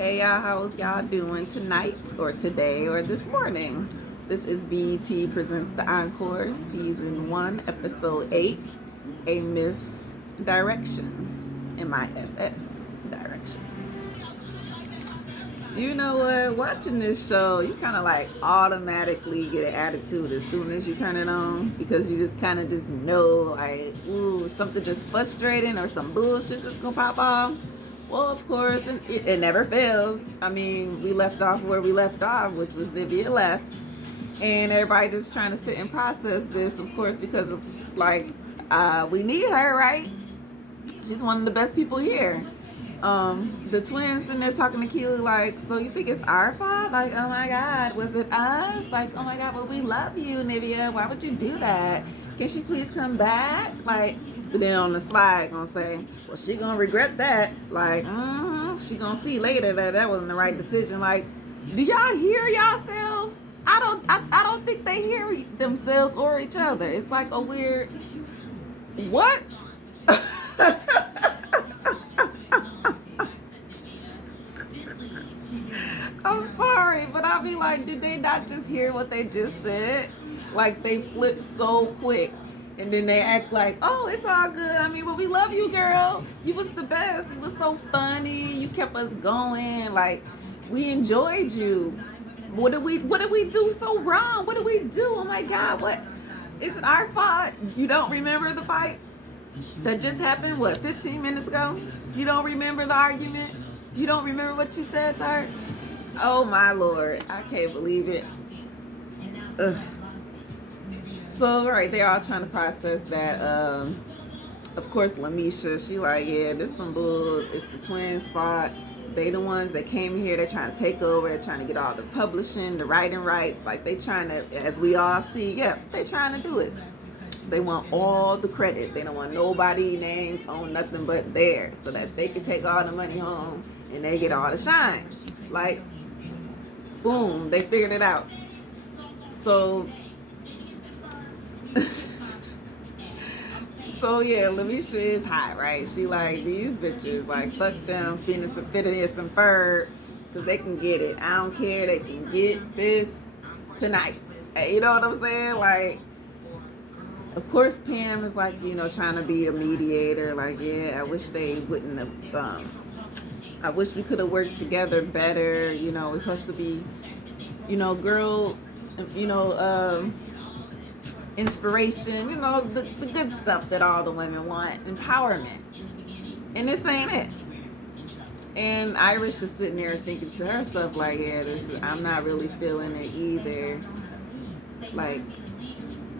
Hey y'all, how's y'all doing tonight or today or this morning? This is BET Presents The Encore, Season 1, Episode 8, A Misdirection, M-I-S-S, Direction. You know what? Watching this show, you kind of like automatically get an attitude as soon as you turn it on because you just kind of just know like, ooh, something just frustrating or some bullshit just gonna pop off. Well, of course, and it never fails. I mean, we left off where we left off, which was Livia left, and everybody just trying to sit and process this, of course, because of like we need her, right? She's one of the best people here. The twins and they're talking to Keely like, so you think it's our fault? Like, oh my God, was it us? Like, oh my God, well we love you, Nivea. Why would you do that? Can she please come back? Like, but then on the slide gonna say, well she gonna regret that. Like, she gonna see later that that wasn't the right decision. Like, do y'all hear yourselves? I don't think they hear themselves or each other. It's like a weird what? I'm sorry, but I'll be like, did they not just hear what they just said? Like, they flip so quick. And then they act like, oh, it's all good. I mean, well, we love you, girl. You was the best. It was so funny. You kept us going. Like, we enjoyed you. What did we do so wrong? What did we do? Oh my God, what? It's our fault. You don't remember the fight that just happened, what, 15 minutes ago? You don't remember the argument? You don't remember what you said to her? Oh my Lord, I can't believe it. Ugh. So right, they're all trying to process that. Of course, Lamisha, she like, yeah, this some bull. It's the twins' fault. They the ones that came here. They're trying to take over. They're trying to get all the publishing, the writing rights. Like they trying to, as we all see, yeah, they trying to do it. They want all the credit. They don't want nobody names on nothing but theirs, so that they can take all the money home and they get all the shine. Like, boom, they figured it out. So, so yeah, Lamisha is hot, right? She like, these bitches, like, fuck them, Phineas and Ferb, because they can get it. I don't care, they can get this tonight. You know what I'm saying? Like, of course, Pam is like, you know, trying to be a mediator. Like, yeah, I wish they wouldn't have, I wish we could have worked together better. You know, we're supposed to be, you know, girl, you know, inspiration, you know, the good stuff that all the women want, empowerment. And this ain't it. And Irish is sitting there thinking to herself, like, yeah, I'm not really feeling it either. Like,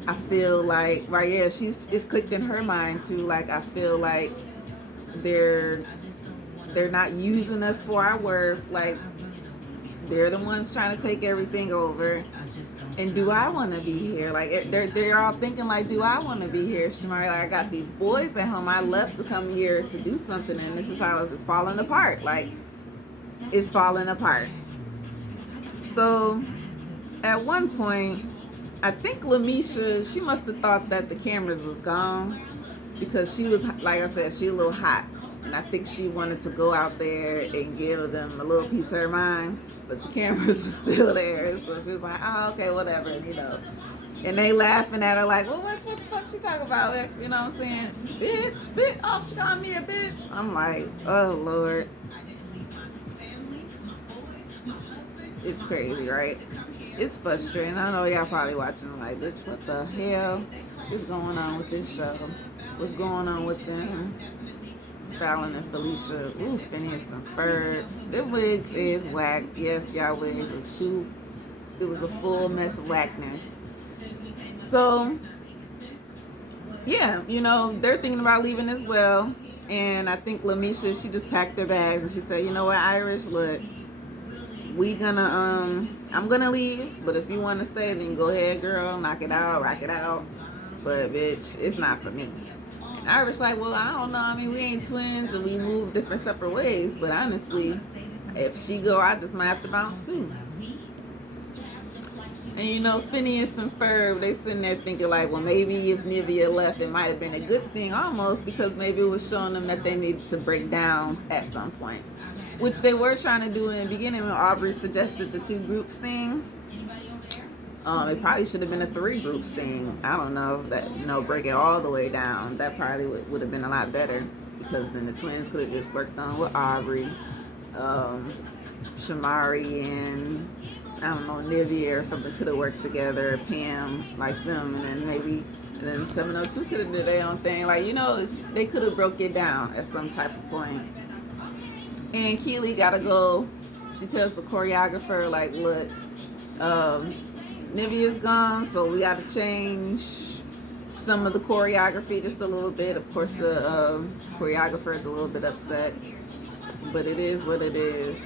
I feel like, right, yeah, it's clicked in her mind too. Like, I feel like they're not using us for our worth. Like, they're the ones trying to take everything over. And do I want to be here? Like, they're all thinking like, do I want to be here? Shamari, like, I got these boys at home. I left to come here to do something, and this is how it's falling apart. Like, it's falling apart. So, at one point, I think Lamisha, she must have thought that the cameras was gone because she was, like I said, she a little hot. And I think she wanted to go out there and give them a little piece of her mind, but the cameras were still there. So she was like, oh, okay, whatever, you know. And they laughing at her like, well, what the fuck she talking about? You know what I'm saying? Bitch, oh, she called me a bitch. I'm like, oh, Lord. It's crazy, right? It's frustrating. I know y'all probably watching like, bitch, what the hell is going on with this show? What's going on with them? Fallon and Felicia, ooh, Phineas and Ferb. Their wigs is whack. Yes, y'all wigs was too. It was a full mess of whackness. So, yeah, you know, they're thinking about leaving as well. And I think Lamisha, she just packed her bags and she said, you know what, Irish, look, I'm gonna leave, but if you want to stay, then go ahead, girl, knock it out, rock it out. But bitch, it's not for me. And Irish like, well, I don't know. I mean, we ain't twins and we move different separate ways. But honestly, if she go, I just might have to bounce too. And you know, Phineas and Ferb, they sitting there thinking like, well, maybe if Nivea left, it might have been a good thing almost, because maybe it was showing them that they needed to break down at some point. which they were trying to do in the beginning when Aubrey suggested the 2 groups thing. It probably should have been a 3 groups thing. I don't know, that, you know, break it all the way down. That probably would have been a lot better, because then the twins could have just worked on with Aubrey, Shamari, and I don't know, Nivea or something could have worked together, Pam, like them, and then maybe, and then 702 could have did their own thing. Like, you know, they could have broke it down at some type of point. And Keely gotta go. She tells the choreographer, like, look, Nivea's gone, so we gotta change some of the choreography just a little bit. Of course, the choreographer is a little bit upset, but it is what it is.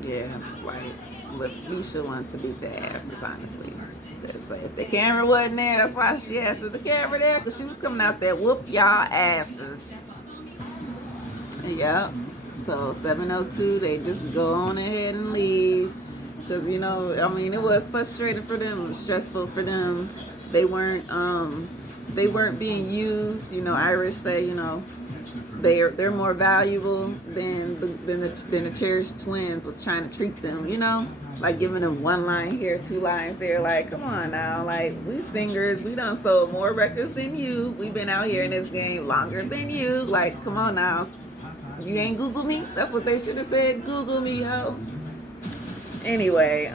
Yeah, like, Leisha wanted to beat their asses, honestly. So if the camera wasn't there, that's why she asked, is the camera there? Because she was coming out there, whoop y'all asses. Yep. So 702, they just go on ahead and leave. Because, you know, I mean, it was frustrating for them, stressful for them. They weren't being used. You know, Irish say, you know, they're more valuable than the cherished twins was trying to treat them, you know, like giving them 1 line here, 2 lines there. Like, come on now, like, we singers, we done sold more records than you, we've been out here in this game longer than you, like, come on now, you ain't Google me? That's what they should have said, Google me, ho. Anyway,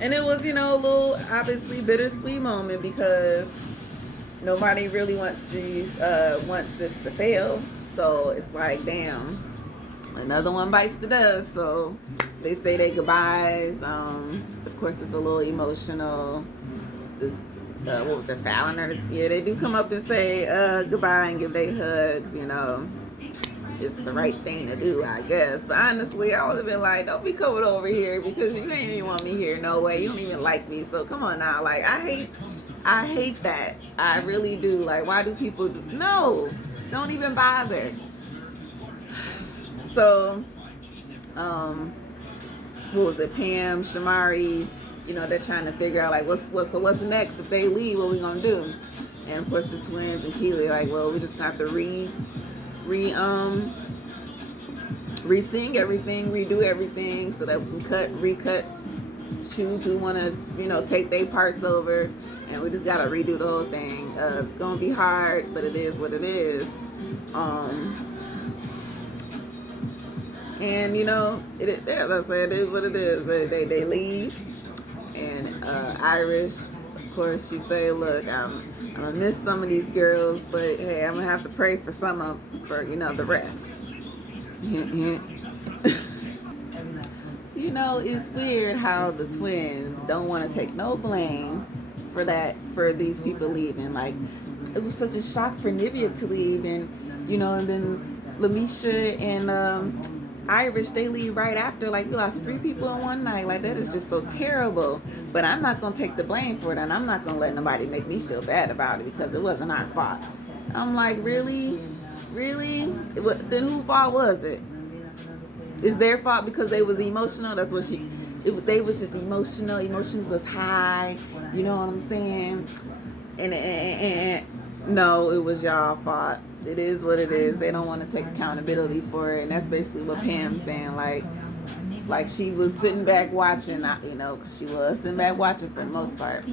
and it was, you know, a little obviously bittersweet moment, because nobody really wants this to fail. So it's like, damn, another one bites the dust. So they say their goodbyes. Of course, it's a little emotional. What was it, Fallon? Yeah, they do come up and say goodbye and give their hugs. You know, it's the right thing to do, I guess. But honestly, I would have been like, don't be coming over here, because you ain't even want me here. No way. You don't even like me. So come on now. Like, I hate that. I really do. Like, why do people do? No, don't even bother. So, what was it? Pam, Shamari, you know, they're trying to figure out, like, what's next? If they leave, what we gonna do? And of course the twins and Keely, like, well, we just got to re-sing everything, redo everything, so that we can recut, choose who want to, you know, take their parts over, and we just gotta redo the whole thing. It's gonna be hard, but it is what it is. And you know, like I said, it is what it is. They leave, and Irish, of course, she say, look, I'm gonna miss some of these girls, but hey, I'm gonna have to pray for you know, the rest. You know, it's weird how the twins don't want to take no blame for these people leaving. Like, it was such a shock for Nivea to leave, and you know, and then Lamisha and Irish, they leave right after. Like, we lost 3 people in one night. Like, that is just so terrible. But I'm not gonna take the blame for it, and I'm not gonna let nobody make me feel bad about it, because it wasn't our fault. I'm like, really? Then whose fault was it? It's their fault because they was emotional. That's what they was just emotional. Emotions was high. You know what I'm saying? And no, it was y'all fault. It is what it is. They don't want to take accountability for it, and that's basically what Pam's saying. Like she was sitting back watching, you know, because she was sitting back watching for the most part,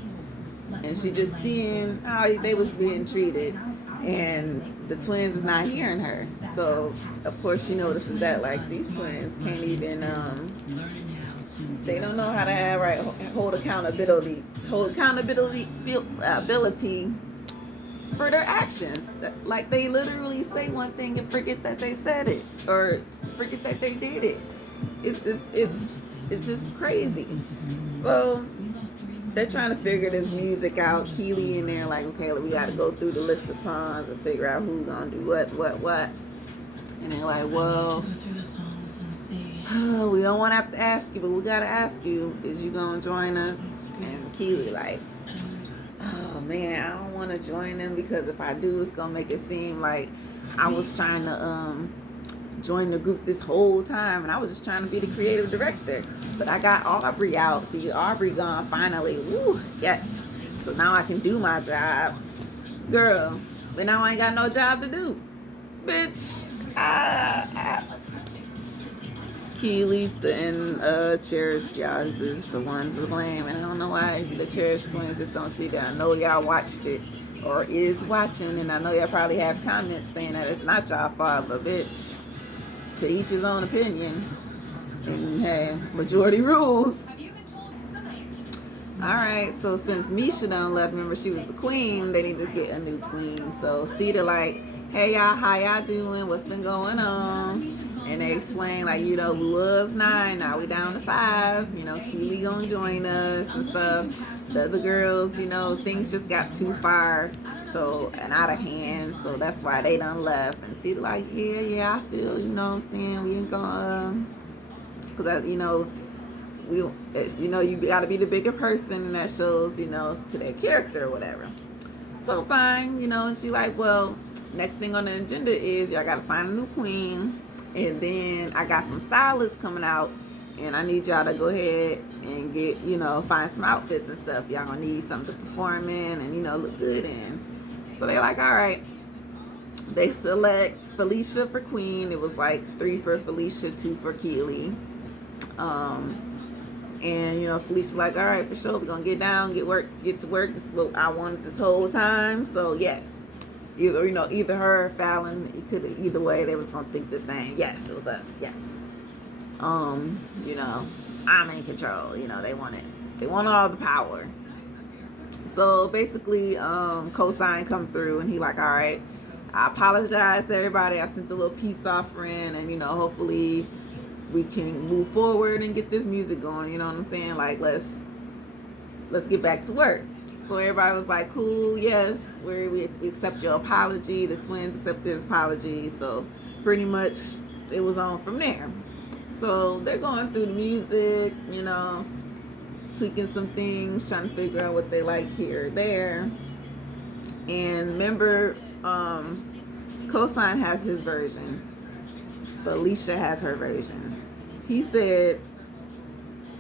and she just seeing how they was being treated, and the twins is not hearing her. So of course she notices that, like, these twins can't even they don't know how to hold accountability ability for their actions. Like, they literally say one thing and forget that they said it, or forget that they did it. It's just crazy. So they're trying to figure this music out. Keely in there, like, okay, we got to go through the list of songs and figure out who's gonna do what. And they're like, well, we don't want to have to ask you, but we gotta ask you, is you gonna join us? And Keely like, oh man, I don't want to join them, because if I do, it's gonna make it seem like I was trying to join the group this whole time, and I was just trying to be the creative director. But I got Aubrey out. See, Aubrey gone finally. Woo, yes. So now I can do my job, girl. But now I ain't got no job to do. Bitch. Keely and Cherish, y'all is the ones to blame. And I don't know why the Cherish twins just don't see that. I know y'all watched it or is watching, and I know y'all probably have comments saying that it's not y'all fault, but bitch, to each his own opinion. And hey, majority rules. Alright, so since Misha done left, remember she was the queen, they need to get a new queen. So Cedar like, hey y'all, how y'all doing? What's been going on? And they explain like, we was 9, now we down to 5. Keely gonna join us and stuff. The other girls, things just got too far, so, and out of hand, so that's why they done left. And Cedar like, yeah, I feel, what I'm saying, we ain't gonna, cause you got to be the bigger person, and that shows, to their character or whatever. So fine, and she like, well, next thing on the agenda is y'all got to find a new queen, and then I got some stylists coming out, and I need y'all to go ahead and get, find some outfits and stuff. Y'all gonna need something to perform in and, look good in. So they like, all right. They select Felicia for queen. It was like 3 for Felicia, 2 for Keely. And Felicia's like, all right, for sure, we're gonna get down, get to work. This is what I wanted this whole time. So yes, either her or Fallon, it could either way, they was gonna think the same. Yes, it was us. Yes. I'm in control. They want all the power. So basically, Cosign come through, and he like, all right, I apologize to everybody. I sent the little peace offering, and hopefully we can move forward and get this music going. You know what I'm saying? Like, let's get back to work. So everybody was like, cool, yes, we accept your apology. The twins accepted his apology. So pretty much it was on from there. So they're going through the music, tweaking some things, trying to figure out what they like here or there. And remember, Cosign has his version. Felicia has her version. He said,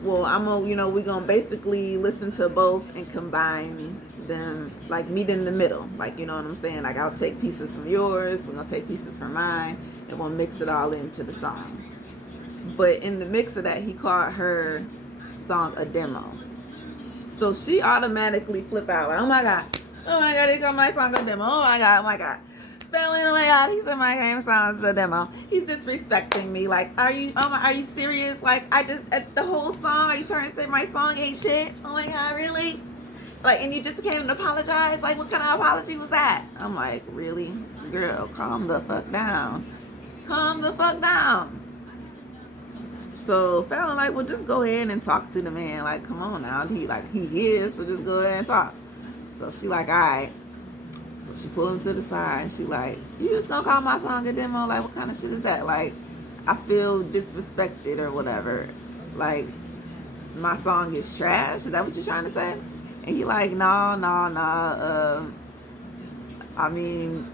well, we're gonna basically listen to both and combine them, like meet in the middle. Like, you know what I'm saying? Like, I'll take pieces from yours, we're gonna take pieces from mine, and we'll mix it all into the song. But in the mix of that, he called her song a demo. So she automatically flip out, like, oh my God, he called my song a demo. Oh my God. Fallon, oh my God, he said my game sounds a demo. He's disrespecting me. Like, are you serious? Like, at the whole song, are you trying to say my song ain't shit? Oh my God, really? Like, and you just came to apologize? Like, what kind of apology was that? I'm like, really? Girl, calm the fuck down. So Fallon like, well, just go ahead and talk to the man. Like, come on now. He is, so just go ahead and talk. So she like, all right. So she pulled him to the side. She like, you just gonna call my song a demo? Like, what kind of shit is that? Like, I feel disrespected or whatever. Like, my song is trash? Is that what you're trying to say? And he like, no. I mean,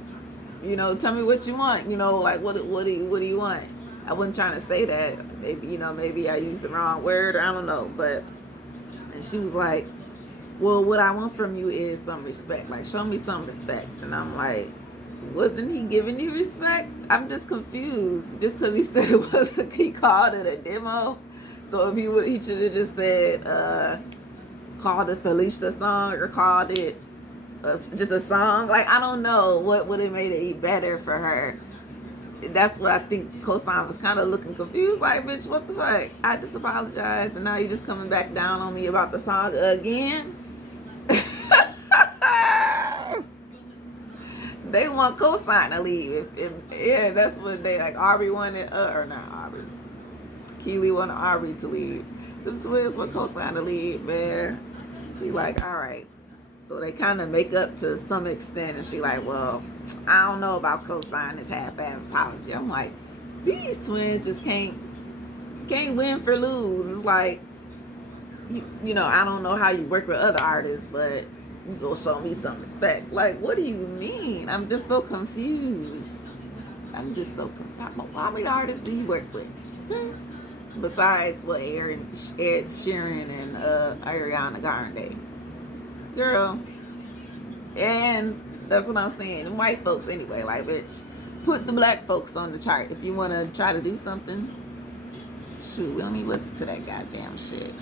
tell me what you want. Like, what do you want? I wasn't trying to say that. Maybe I used the wrong word, or I don't know. But, and she was like, well, what I want from you is some respect. Like, show me some respect. And I'm like, wasn't he giving you respect? I'm just confused. Just because he said he called it a demo. So if he should have just said, called it Felicia song, or called it just a song. Like, I don't know what would have made it better for her. That's what I think Cosign was kind of looking confused. Like, bitch, what the fuck? I just apologized, and now you're just coming back down on me about the song again? They want Cosign to leave. Yeah, that's what they like. Aubrey wanted, or not Aubrey. Keely wanted Aubrey to leave. The twins want Cosign to leave, man. Be like, all right. So they kind of make up to some extent, and she like, well, I don't know about Cosign this half-ass apology. I'm like, these twins just can't win for lose. It's like, I don't know how you work with other artists, but you go show me some respect. Like, what do you mean? I'm just so confused. How many artists do you work with? Besides what Ed Sheeran and Ariana Grande. Girl. And that's what I'm saying. And white folks anyway, like, bitch, put the black folks on the chart. If you want to try to do something, shoot, we don't even listen to that goddamn shit.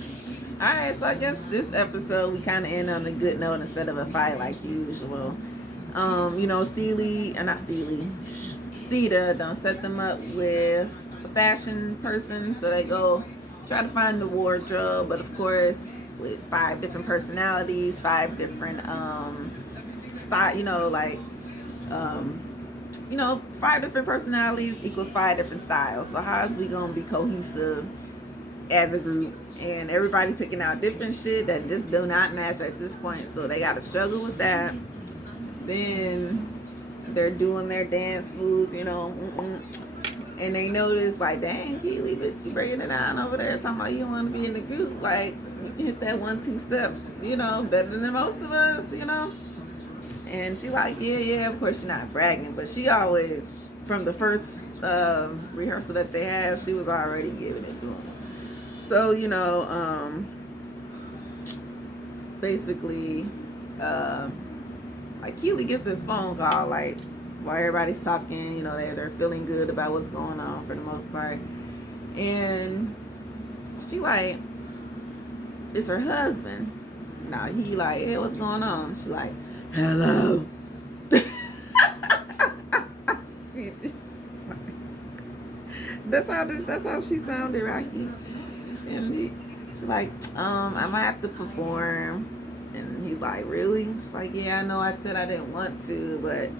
Alright, so I guess this episode we kind of end on a good note instead of a fight like usual. You know, Sita done set them up with a fashion person, so they go try to find the wardrobe, but of course with 5 different personalities, 5 different style, 5 different personalities equals 5 different styles. So how is we gonna be cohesive as a group? And everybody picking out different shit that just do not match at this point, so they gotta struggle with that. Then they're doing their dance moves, and they notice like, dang, Keely, bitch, you bringing it down over there talking about you want to be in the group. Like, you can hit that 1-2 step, better than most of us, And she like, yeah, of course she's not bragging, but she always, from the first rehearsal that they had, she was already giving it to them. So, basically, like Keely gets this phone call, like, while everybody's talking, they're feeling good about what's going on for the most part. And she like, it's her husband. Now he like, hey, what's going on? She like, hello. That's how she sounded, Rocky. And she's like, I might have to perform. And he's like, really? She's like, yeah, I know I said I didn't want to, but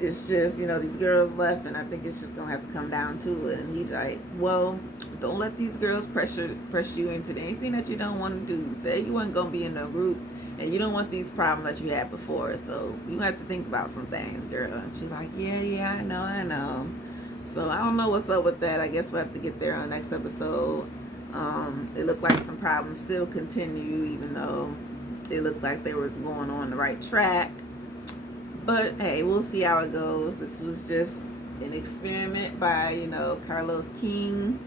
it's just, these girls left, and I think it's just gonna have to come down to it. And he's like, well, don't let these girls press you into anything that you don't want to do. Say you weren't gonna be in no group, and you don't want these problems that you had before, so you have to think about some things, girl. And she's like, yeah, I know. So I don't know what's up with that. I guess we'll have to get there on the next episode. It looked like some problems still continue, even though it looked like they was going on the right track. But hey, we'll see how it goes. This was just an experiment by, Carlos King,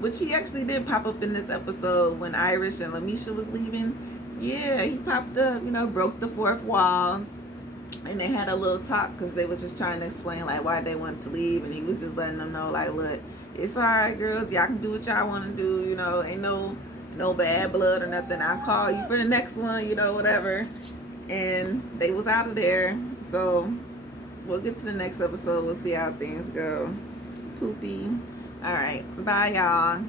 which he actually did pop up in this episode when Irish and Lamisha was leaving. Yeah, he popped up, broke the 4th wall. And they had a little talk because they was just trying to explain like why they wanted to leave, and he was just letting them know like, look, it's alright, girls, y'all can do what y'all want to do, ain't no bad blood or nothing. I'll call you for the next one, whatever. And they was out of there. So we'll get to the next episode. We'll see how things go. Poopy. Alright, bye y'all.